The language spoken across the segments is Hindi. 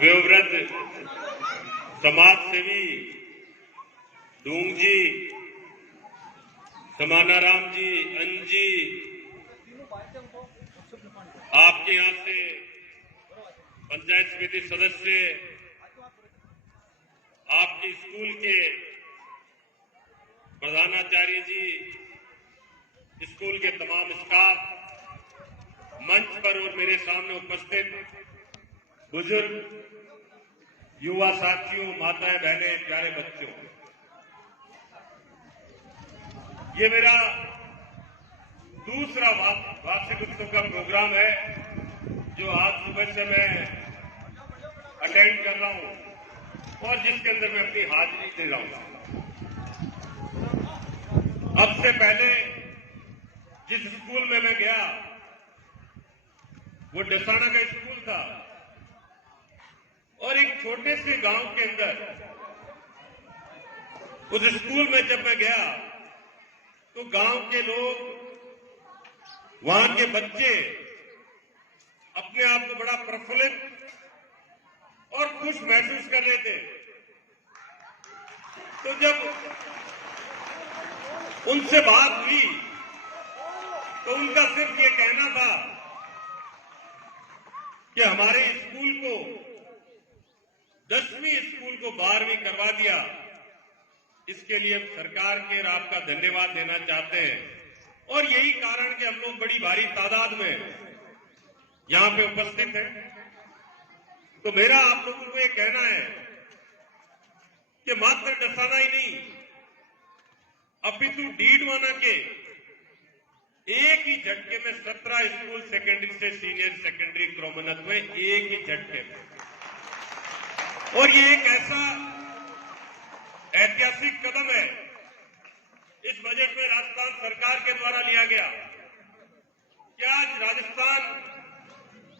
व्यवव्रत समाज सेवी ढूंग जी, समानाराम जी, अंजी, आपके यहां से पंचायत समिति सदस्य, आपके स्कूल के प्रधानाचार्य जी, स्कूल के तमाम स्टाफ, मंच पर और मेरे सामने उपस्थित बुजुर्ग, युवा साथियों, माताएं, बहनें, प्यारे बच्चों, ये मेरा दूसरा वार्षिक उत्सव का प्रोग्राम है जो आज सुबह से मैं अटेंड कर रहा हूं और जिसके अंदर मैं अपनी हाजिरी दे रहा हूं। अब से पहले जिस स्कूल में मैं गया वो डसाना का स्कूल था और एक छोटे से गांव के अंदर उस स्कूल में जब मैं गया तो गांव के लोग, वहां के बच्चे अपने आप को बड़ा प्रफुल्लित और खुश महसूस कर रहे थे। तो जब उनसे बात हुई तो उनका सिर्फ ये कहना था कि हमारे स्कूल को 10वीं स्कूल को 12वीं करवा दिया, इसके लिए सरकार के और आपका धन्यवाद देना चाहते हैं। और यही कारण कि हम लोग बड़ी भारी तादाद में यहां पे उपस्थित हैं। तो मेरा आप लोगों को ये कहना है कि मात्र डसाना ही नहीं, अपितु डीडवाना के एक ही झटके में 17 स्कूल सेकेंडरी से सीनियर सेकेंडरी क्रमोन्नत में एक ही झटके में। और ये एक ऐसा ऐतिहासिक कदम है इस बजट में राजस्थान सरकार के द्वारा लिया गया कि आज राजस्थान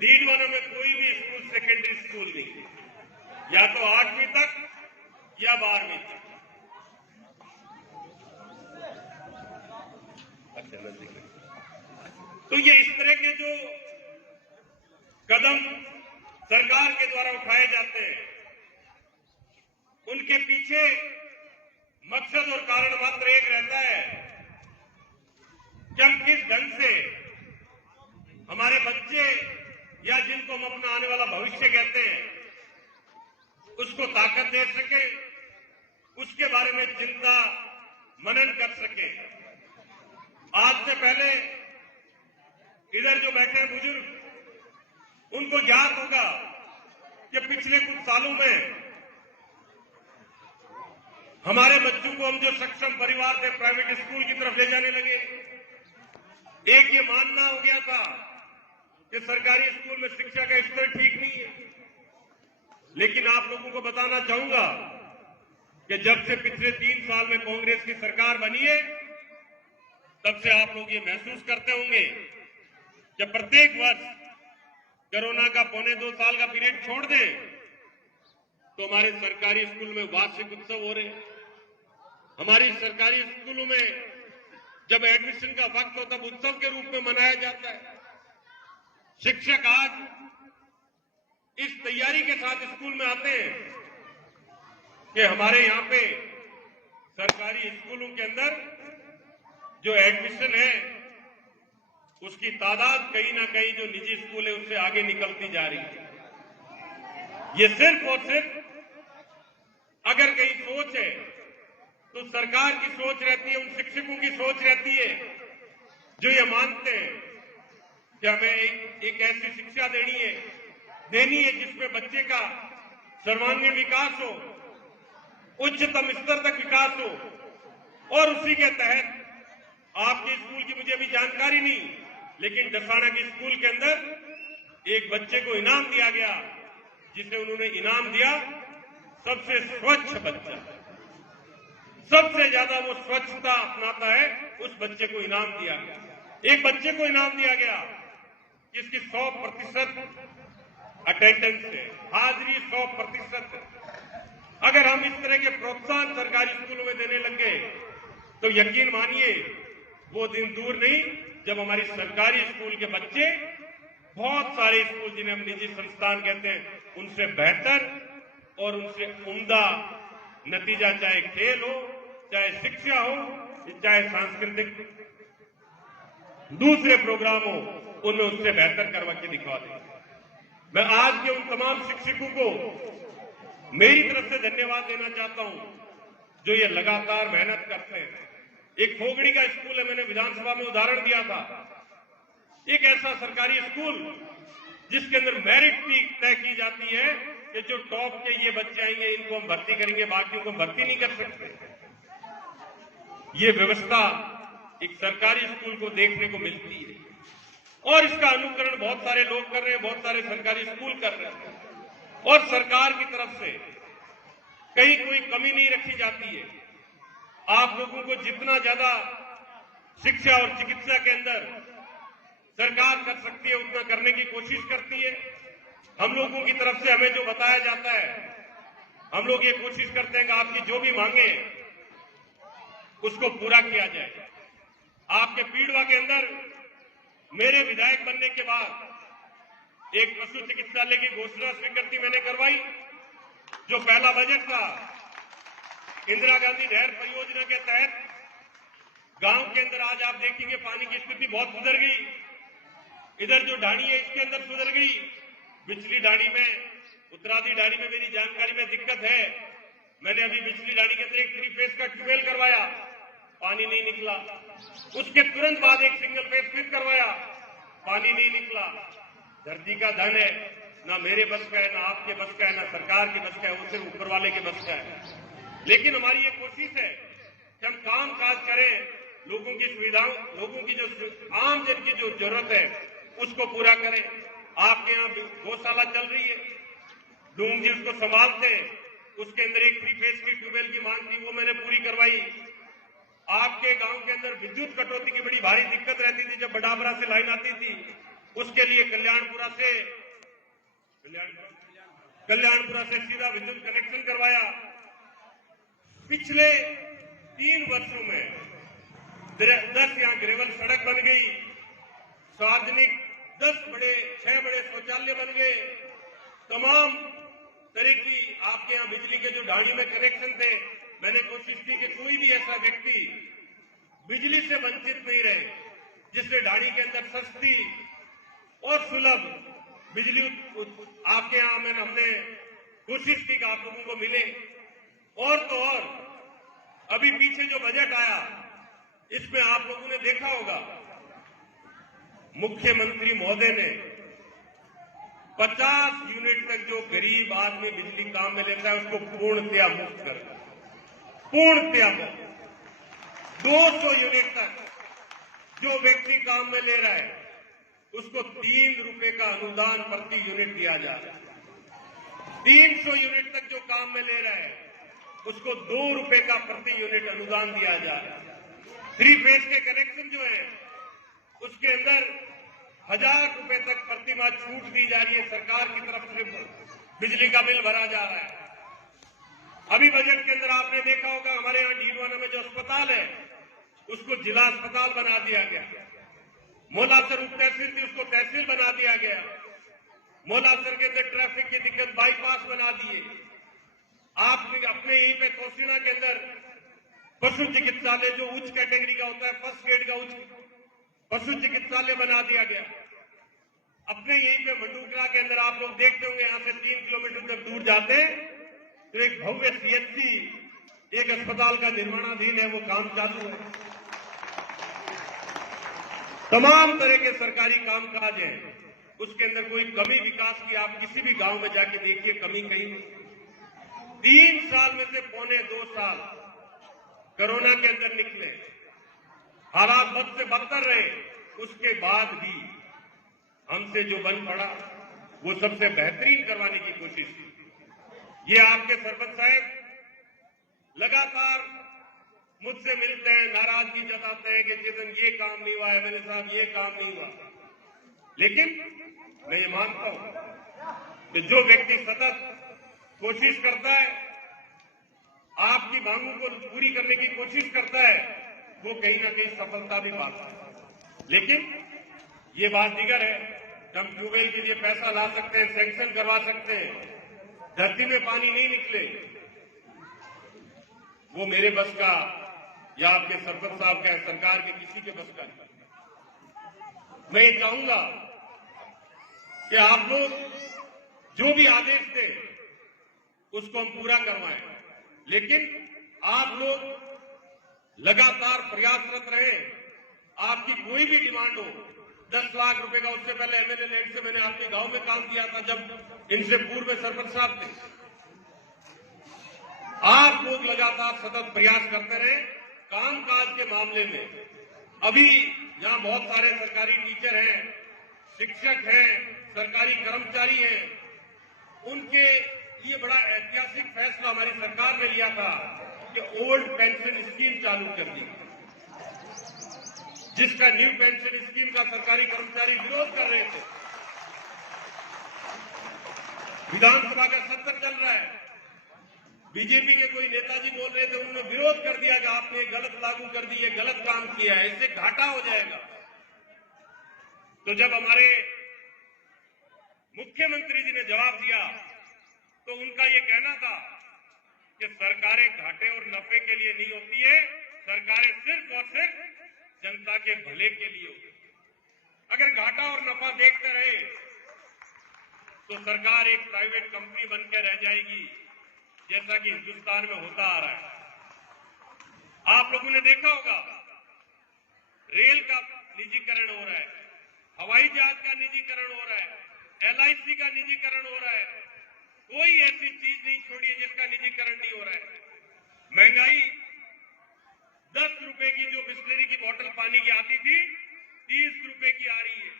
डीडवाना में कोई भी स्कूल सेकेंडरी स्कूल नहीं, या तो 8वीं तक या 12वीं तक। तो ये इस तरह के जो कदम सरकार के द्वारा उठाए जाते हैं उनके पीछे मकसद और कारण मात्र एक रहता है कि हम किस ढंग से हमारे बच्चे या जिनको हम अपना आने वाला भविष्य कहते हैं उसको ताकत दे सके, उसके बारे में चिंता मनन कर सके। आज से पहले इधर जो बैठे हैं बुजुर्ग, उनको ज्ञात होगा कि पिछले कुछ सालों में हमारे बच्चों को हम जो सक्षम परिवार से प्राइवेट स्कूल की तरफ ले जाने लगे। एक ये मानना हो गया था कि सरकारी स्कूल में शिक्षा का स्तर ठीक नहीं है, लेकिन आप लोगों को बताना चाहूंगा कि जब से पिछले 3 साल में कांग्रेस की सरकार बनी है तब से आप लोग ये महसूस करते होंगे कि प्रत्येक वर्ष कोरोना का 1.25 साल का पीरियड छोड़ दें तो हमारे सरकारी स्कूल में वार्षिक उत्सव हो रहे हैं। हमारी सरकारी स्कूलों में जब एडमिशन का वक्त हो तब उत्सव के रूप में मनाया जाता है। शिक्षक आज इस तैयारी के साथ स्कूल में आते हैं कि हमारे यहां पे सरकारी स्कूलों के अंदर जो एडमिशन है उसकी तादाद कहीं ना कहीं जो निजी स्कूल है उससे आगे निकलती जा रही है। ये सिर्फ और सिर्फ अगर कहीं सोच है तो सरकार की सोच रहती है, उन शिक्षकों की सोच रहती है जो ये मानते हैं कि हमें एक ऐसी शिक्षा देनी है जिसमें बच्चे का सर्वांगीण विकास हो, उच्चतम स्तर तक विकास हो। और उसी के तहत आपके स्कूल की मुझे अभी जानकारी नहीं, लेकिन डसाना के स्कूल के अंदर एक बच्चे को इनाम दिया गया जिसे उन्होंने इनाम दिया सबसे स्वच्छ बच्चा, सबसे ज्यादा वो स्वच्छता अपनाता है, उस बच्चे को इनाम दिया गया। एक बच्चे को इनाम दिया गया जिसकी 100% अटेंडेंस है, हाजिरी 100% है। अगर हम इस तरह के प्रोत्साहन सरकारी स्कूलों में देने लग गए तो यकीन मानिए वो दिन दूर नहीं जब हमारी सरकारी स्कूल के बच्चे बहुत सारे स्कूल जिन्हें हम निजी संस्थान कहते हैं, उनसे बेहतर और उनसे उम्दा नतीजा, चाहे खेल हो, चाहे शिक्षा हो, चाहे सांस्कृतिक दूसरे प्रोग्राम हो, उनमें उससे बेहतर करवा के दिखा दें। मैं आज के उन तमाम शिक्षकों को मेरी तरफ से धन्यवाद देना चाहता हूं जो ये लगातार मेहनत करते हैं। एक फोगड़ी का स्कूल है, मैंने विधानसभा में उदाहरण दिया था, एक ऐसा सरकारी स्कूल जिसके अंदर मेरिट भी तय की जाती है कि जो टॉप के ये बच्चे आएंगे इनको हम भर्ती करेंगे, बाकियों को भर्ती नहीं कर सकते। ये व्यवस्था एक सरकारी स्कूल को देखने को मिलती है और इसका अनुकरण बहुत सारे लोग कर रहे हैं, बहुत सारे सरकारी स्कूल कर रहे हैं और सरकार की तरफ से कहीं कोई कमी नहीं रखी जाती है। आप लोगों को जितना ज्यादा शिक्षा और चिकित्सा के अंदर सरकार कर सकती है उतना करने की कोशिश करती है। हम लोगों की तरफ से हमें जो बताया जाता है, हम लोग ये कोशिश करते हैं कि आपकी जो भी मांगे उसको पूरा किया जाए। आपके पीड़वा के अंदर मेरे विधायक बनने के बाद एक पशु चिकित्सालय की घोषणा स्वीकृति मैंने करवाई। जो पहला बजट था, इंदिरा गांधी नहर परियोजना के तहत गांव के अंदर आज आप देखेंगे पानी की स्थिति बहुत सुधर गई। इधर जो ढाणी है इसके अंदर सुधर गई। बिजली ढाणी में, उत्तरादी ढाणी में मेरी जानकारी में दिक्कत है। मैंने अभी बिजली ढाणी के अंदर एक 3 फेज का ट्यूबवेल करवाया, पानी नहीं निकला। उसके तुरंत बाद एक सिंगल फेज फिर करवाया, पानी नहीं निकला। धरती का धन है, ना मेरे बस का है, ना आपके बस का है, ना सरकार के बस का है, वो सिर्फ ऊपर वाले के बस का है। लेकिन हमारी ये कोशिश है कि हम काम काज करें, लोगों की सुविधाओं, लोगों की जो आम जन की जो जरूरत है उसको पूरा करें। आपके यहाँ गौशाला चल रही है, डूंग जी उसको संभालते हैं, उसके अंदर एक 3 फेज की ट्यूबवेल की मांग थी, वो मैंने पूरी करवाई। आपके गांव के अंदर विद्युत कटौती की बड़ी भारी दिक्कत रहती थी, जब बडाबरा से लाइन आती थी, उसके लिए कल्याणपुरा से सीधा विद्युत कनेक्शन करवाया। पिछले 3 वर्षों में 10 यहाँ ग्रेवल सड़क बन गई, सार्वजनिक 6 बड़े शौचालय बन गए, तमाम तरह की आपके यहाँ बिजली के जो ढाणी में कनेक्शन थे। मैंने कोशिश की कि कोई भी ऐसा व्यक्ति बिजली से वंचित नहीं रहे, जिससे ढाणी के अंदर सस्ती और सुलभ बिजली आपके यहाँ में हमने कोशिश की कि आप लोगों को मिले। और तो और अभी पीछे जो बजट आया, इसमें आप लोगों ने देखा होगा, मुख्यमंत्री महोदय ने 50 यूनिट तक जो गरीब आदमी बिजली काम में लेता है उसको पूर्णतया मुफ्त कर, पूर्णतया मुफ्त। 200 यूनिट तक जो व्यक्ति काम में ले रहा है उसको 3 रुपए का अनुदान प्रति यूनिट दिया जा रहा है। 300 यूनिट तक जो काम में ले रहा है उसको 2 रुपए का प्रति यूनिट अनुदान दिया जा रहा है। 3 फेज के कनेक्शन जो है उसके अंदर 1000 रुपए तक प्रतिमाह छूट दी जा रही है, सरकार की तरफ से बिजली का बिल भरा जा रहा है। अभी बजट के अंदर आपने देखा होगा, हमारे यहाँ डीडवाना में जो अस्पताल है उसको जिला अस्पताल बना दिया गया। मोलासर उप तहसील थी, उसको तहसील बना दिया गया। मोलासर के अंदर ट्रैफिक की दिक्कत, बाईपास बना दिए। आप अपने यहीं पे तोसीना के अंदर पशु चिकित्सालय जो उच्च कैटेगरी का होता है, फर्स्ट ग्रेड का उच्च पशु चिकित्सालय बना दिया गया। अपने यहीं पे मंडूकला के अंदर आप लोग देखते होंगे, यहां से 3 किलोमीटर तक दूर जाते हैं तो एक भव्य CHC, एक अस्पताल का निर्माणाधीन है, वो काम चालू है। तमाम तरह के सरकारी कामकाज हैं, उसके अंदर कोई कमी विकास की आप किसी भी गांव में जाके देखिए, कमी कहीं नहीं। 3 साल में से पौने 2 साल कोरोना के अंदर निकले, हालात बद से बदतर रहे, उसके बाद भी हमसे जो बन पड़ा वो सबसे बेहतरीन करवाने की कोशिश की। ये आपके सरपंच साहब लगातार मुझसे मिलते हैं, नाराजगी जताते हैं कि चेतन ये काम नहीं हुआ, MLA साहब ये काम नहीं हुआ। लेकिन मैं ये मानता हूं कि जो व्यक्ति सतत कोशिश करता है, आपकी मांगों को पूरी करने की कोशिश करता है, वो कहीं ना कहीं सफलता भी पाता है। लेकिन ये बात दीगर है हम ट्यूबवेल के लिए पैसा ला सकते हैं, सैंक्शन करवा सकते हैं, धरती में पानी नहीं निकले, वो मेरे बस का या आपके सरपंच साहब का, सरकार के किसी के बस का नहीं। मैं ये चाहूंगा कि आप लोग जो भी आदेश दें उसको हम पूरा करवाएं, लेकिन आप लोग लगातार प्रयासरत रहें। आपकी कोई भी डिमांड हो, 10 लाख रुपए का, उससे पहले एमएलए लैंड से मैंने आपके गांव में काम किया था जब इनसे पूर्व में सरपंच साहब थे। आप लोग लगातार सतत प्रयास करते रहे कामकाज के मामले में। अभी यहां बहुत सारे सरकारी टीचर हैं, शिक्षक हैं, सरकारी कर्मचारी हैं, उनके लिए बड़ा ऐतिहासिक फैसला हमारी सरकार ने लिया था कि ओल्ड पेंशन स्कीम चालू कर दी, जिसका न्यू पेंशन स्कीम का सरकारी कर्मचारी विरोध कर रहे थे। विधानसभा का सत्र चल रहा है, बीजेपी के कोई नेताजी बोल रहे थे, उन्होंने विरोध कर दिया कि आपने गलत लागू कर दी है, गलत काम किया है, इससे घाटा हो जाएगा। तो जब हमारे मुख्यमंत्री जी ने जवाब दिया तो उनका यह कहना था कि सरकारें घाटे और नफे के लिए नहीं होती है, सरकारें सिर्फ और सिर्फ जनता के भले के लिए होती है। अगर घाटा और नफा देखते रहे तो सरकार एक प्राइवेट कंपनी बनकर रह जाएगी, जैसा कि हिंदुस्तान में होता आ रहा है। आप लोगों ने देखा होगा रेल का निजीकरण हो रहा है, हवाई जहाज का निजीकरण हो रहा है, एलआईसी का निजीकरण हो रहा है। कोई ऐसी चीज नहीं छोड़ी है जिसका निजीकरण नहीं हो रहा है। महंगाई 10 रुपए की जो बिस्लरी की बोतल पानी की आती थी 30 रुपए की आ रही है।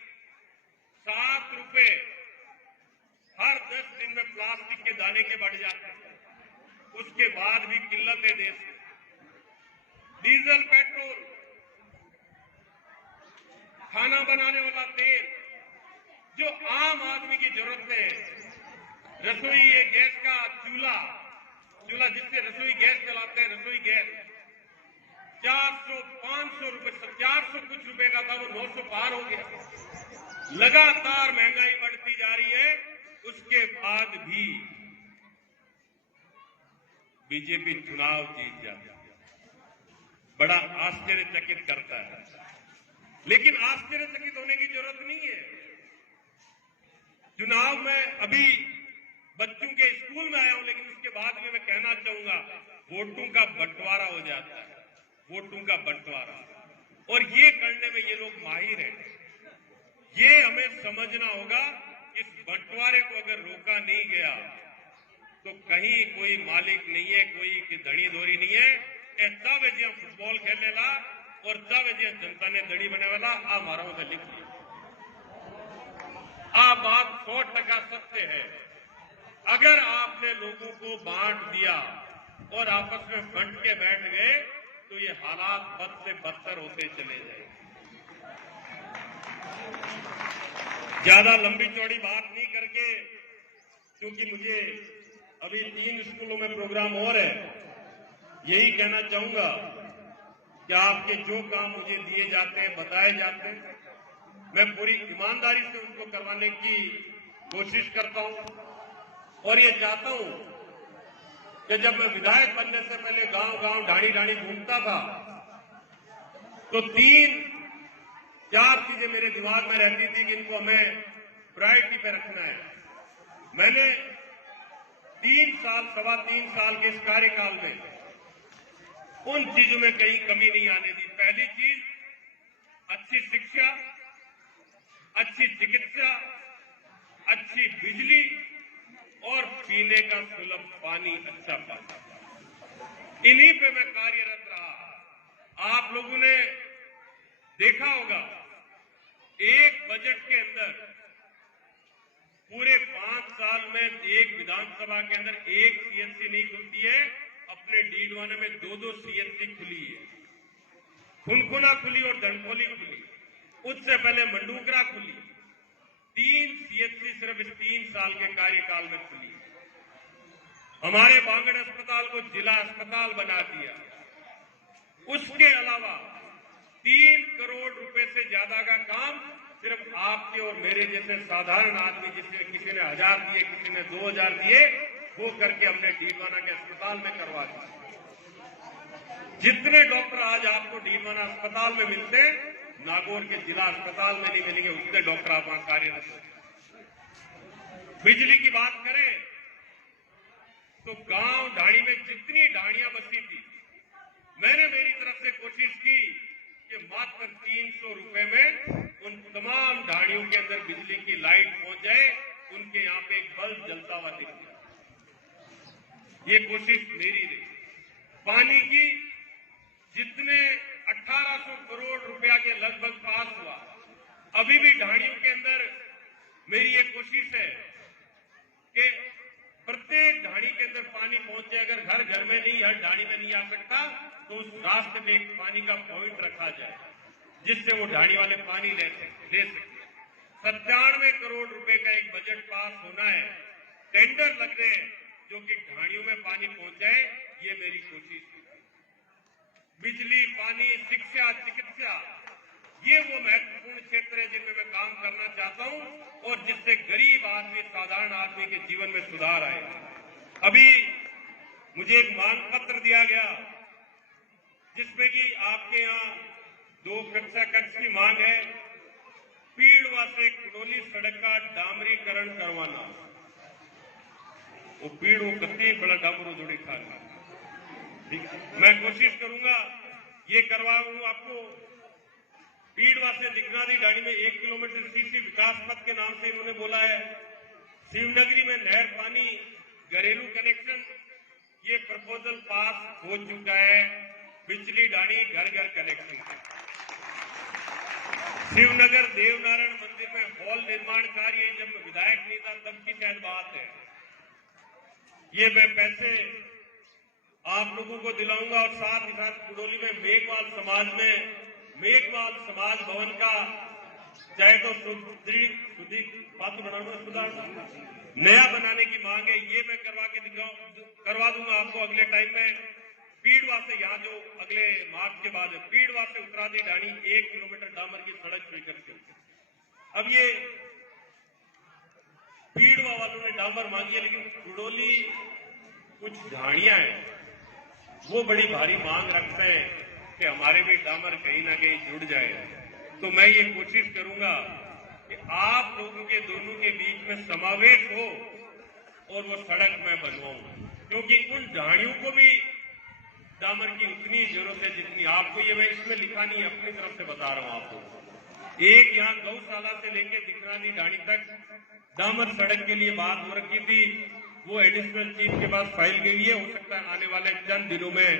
7 रुपए हर 10 दिन में प्लास्टिक के दाने के बढ़ जाते हैं। उसके बाद भी किल्लत है देश में। डीजल, पेट्रोल, खाना बनाने वाला तेल, जो आम आदमी की जरूरत है, रसोई ये गैस का चूल्हा जिससे रसोई गैस चलाते हैं, रसोई गैस 400-500 रुपए, 400 कुछ रुपए का था, वो 900 पार हो गया। लगातार महंगाई बढ़ती जा रही है, उसके बाद भी बीजेपी चुनाव जीत जाती है। बड़ा आश्चर्यचकित करता है, लेकिन आश्चर्यचकित होने की जरूरत नहीं है। चुनाव में अभी बच्चों के स्कूल में आया हूं, लेकिन उसके बाद भी मैं कहना चाहूंगा वोटों का बंटवारा हो जाता है, वोटों का बंटवारा, और ये करने में ये लोग माहिर हैं। ये हमें समझना होगा, इस बंटवारे को अगर रोका नहीं गया तो कहीं कोई मालिक नहीं है, कोई की धड़ी धोरी नहीं है। तब जो फुटबॉल खेलने ला और तब जो जनता ने दड़ी बने वाला आ मारा से लिख लिया। आ बात 100% सत्य है। अगर आपने लोगों को बांट दिया और आपस में बंट के बैठ गए तो ये हालात बद से बदतर होते चले जाएंगे। ज्यादा लंबी चौड़ी बात नहीं करके, क्योंकि मुझे अभी 3 स्कूलों में प्रोग्राम और है, यही कहना चाहूंगा कि आपके जो काम मुझे दिए जाते हैं, बताए जाते हैं, मैं पूरी ईमानदारी से उनको करवाने की कोशिश करता हूं। और ये चाहता हूं कि जब मैं विधायक बनने से पहले गांव-गांव, ढाणी-ढाणी घूमता था तो 3-4 चीजें मेरे दिमाग में रहती थी कि इनको हमें प्रायोरिटी पे रखना है। मैंने 3 साल के इस कार्यकाल में उन चीजों में कहीं कमी नहीं आने दी। पहली चीज, अच्छी शिक्षा, अच्छी चिकित्सा, अच्छी बिजली और पीने का सुलभ पानी, अच्छा पानी, इन्हीं पे मैं कार्यरत रहा। आप लोगों ने देखा होगा एक बजट के अंदर पूरे 5 साल में एक विधानसभा के अंदर एक सीएचसी नहीं खुलती है। अपने डीडवाने में 2-2 सीएचसी खुली है। खुनखुना खुली और धनखोली खुली, उससे पहले मंडूकरा खुली। 3 सीएचसी सिर्फ इस 3 साल के कार्यकाल में खुली। हमारे बांगड़ अस्पताल को जिला अस्पताल बना दिया। उसके अलावा 3 करोड़ रुपए से ज्यादा का काम सिर्फ आपके और मेरे जैसे साधारण आदमी, जिसने किसी ने 1000 दिए, किसी ने 2000 दिए, वो करके हमने डीडवाना के अस्पताल में करवा दिया। जितने डॉक्टर आज आपको डीडवाना अस्पताल में मिलते हैं, नागौर के जिला अस्पताल में नहीं मिलेंगे, उतने डॉक्टर आप वहां कार्यरत हैं। बिजली की बात करें तो गांव ढाणी में जितनी ढाणियां बसी थी, मैंने मेरी तरफ से कोशिश की कि मात्र 300 रुपए में उन तमाम ढाणियों के अंदर बिजली की लाइट पहुंच जाए, उनके यहां पे एक बल्ब जलता हुआ दिख जाए। ये कोशिश मेरी रही। पानी की जितने 1800 करोड़ रुपया के लगभग पास हुआ, अभी भी ढाणियों के अंदर मेरी ये कोशिश है कि प्रत्येक ढाणी के अंदर पानी पहुंचे। अगर घर घर में नहीं, हर ढाणी में नहीं आ सकता, तो उस रास्ते में एक पानी का पॉइंट रखा जाए, जिससे वो ढाणी वाले पानी ले सके। 97 करोड़ रुपए का एक बजट पास होना है, टेंडर लग रहे हैं जो कि ढाणियों में पानी पहुंच जाए, ये मेरी कोशिश है। बिजली, पानी, शिक्षा, चिकित्सा, ये वो महत्वपूर्ण क्षेत्र है जिनमें मैं काम करना चाहता हूं और जिससे गरीब आदमी, साधारण आदमी के जीवन में सुधार आए। अभी मुझे एक मांग पत्र दिया गया जिसमें कि आपके यहां 2 कक्षा कक्ष की मांग है, पीड़वा से कुडोली सड़क का डामरीकरण करवाना। वो पीड़ वो कत्ती बड़ा डामरू जोड़ी खाना। मैं कोशिश करूंगा ये करवाऊं आपको। पीड़वा से दिग्नारी ढाणी में 1 किलोमीटर सीसी विकास पथ के नाम से इन्होंने बोला है। शिवनगरी में नहर पानी, घरेलू कनेक्शन, ये प्रपोजल पास हो चुका है। बिजली ढाणी घर घर कनेक्शन। शिवनगर देवनारायण मंदिर में हॉल निर्माण कार्य, जब मैं विधायक नहीं था तब की शायद बात है, ये मैं पैसे आप लोगों को दिलाऊंगा। और साथ ही साथ कुडोली में मेघवाल समाज भवन का चाहे तो नया बनाने की मांग है, ये मैं करवा दूंगा आपको अगले टाइम में। पीड़वा से यहाँ जो अगले मार्च के बाद है, पीड़वा से उत्तरादी ढाणी 1 किलोमीटर डामर की सड़क स्वीकृत की। अब ये पीड़वा वालों ने डामर मांगी है, लेकिन कुडोली कुछ ढाणियां हैं वो बड़ी भारी मांग रखते हैं कि हमारे भी डामर कहीं ना कहीं जुड़ जाए। तो मैं ये कोशिश करूंगा कि आप लोगों के दोनों के बीच में समावेश हो और वो सड़क मैं बनवाऊं, क्योंकि उन ढाणियों को भी डामर की उतनी जरूरत है जितनी आपको। ये मैं इसमें लिखा नहीं, अपनी तरफ से बता रहा हूं आपको। एक यहाँ गौशाला से लेकर दिखरानी ढाणी तक डामर सड़क के लिए बात हो रखी थी, वो एडिशनल चीफ के पास फाइल गई है। हो सकता है आने वाले चंद दिनों में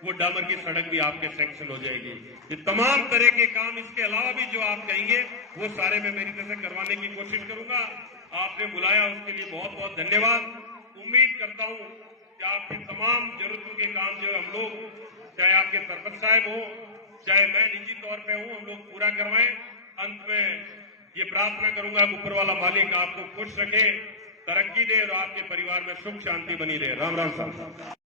वो डामर की सड़क भी आपके सैंक्शन हो जाएगी। ये तमाम तरह के काम, इसके अलावा भी जो आप कहेंगे वो सारे मैं मेरी तरफ से करवाने की कोशिश करूंगा। आपने बुलाया उसके लिए बहुत बहुत धन्यवाद। उम्मीद करता हूं कि आपकी तमाम जरूरतों के काम जो हम लोग, चाहे आपके सरपंच साहब हो, चाहे मैं निजी तौर पर हूं, हम लोग पूरा करवाएं। अंत में ये प्रार्थना करूंगा कि ऊपर वाला मालिक आपको खुश रखे, तरक्की दे और आपके परिवार में सुख शांति बनी रहे। राम राम साहब।